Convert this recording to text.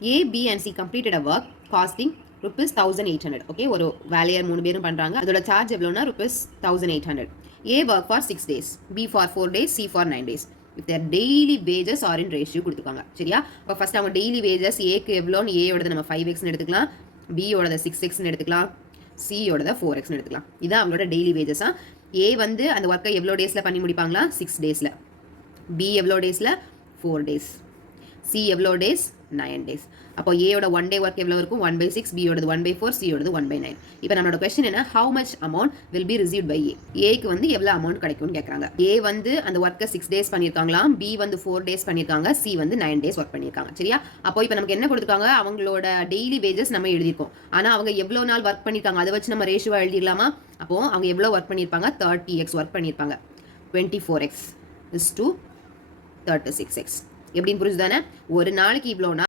A, B and C completed a work costing rupees 1800. Okay, ஒரு வேலையை 3 பேரும் பண்றாங்க. அதோட சார்ஜ் எவ்வளோனா rupees 1800. A work for 6 days, B for 4 days, C for 9 days. If their daily wages are in ratio கொடுத்துருக்காங்க. சரியா? இப்போ first அவங்க டெய்லி வேஜஸ் ஏக்கு எவ்வளோன்னு ஏயோடது நம்ம 5x எடுத்துக்கலாம், B யோடத 6x எடுத்துக்கலாம், C யோடத 4x எடுத்துக்கலாம். இதான் அவங்களோட டெய்லி வேஜஸா. A வந்து அந்த ஒர்க்கை எவ்வளோ டேஸ்ல பண்ணி முடிப்பாங்களா? 6 டேஸ்ல. B எவ்வளோ டேஸ்ல? 4 டேஸ். C எவ்வளோ டேஸ்? 9 டேஸ். அப்போ ஏயோட 1 டே ஒர்க் எவ்வளோ இருக்கும்? 1/6, B யோடது 1/4, C யோடது 1/9. இப்போ நம்மளோட கொஸ்டின் என்ன? How much amount will be received by A? ஏக்கு வந்து எவ்வளோ அமௌண்ட் கிடைக்கும்னு கேட்குறாங்க. ஏ வந்து அந்த ஒர்க்கை 6 டேஸ் பண்ணியிருக்காங்களாம், B வந்து 4 டேஸ் பண்ணியிருக்காங்க, C வந்து 9 டேஸ் ஒர்க் பண்ணியிருக்காங்க. சரியா? அப்போ இப்போ நமக்கு என்ன கொடுத்துருக்காங்க? அவங்களோட டெய்லி வேஜஸ் நம்ம எழுதியிருக்கோம். ஆனால் அவங்க எவ்வளோ நாள் ஒர்க் பண்ணியிருக்காங்க அதை வச்சு நம்ம ரேஷுவா எழுதிடலாமா? அப்போ அவங்க எவ்வளோ ஒர்க் பண்ணியிருப்பாங்க? 30x ஒர்க் பண்ணியிருப்பாங்க. 24x is to 36x. எப்படின்னு புரிஞ்சுதானே? ஒரு நாளைக்கு இவ்வளோனா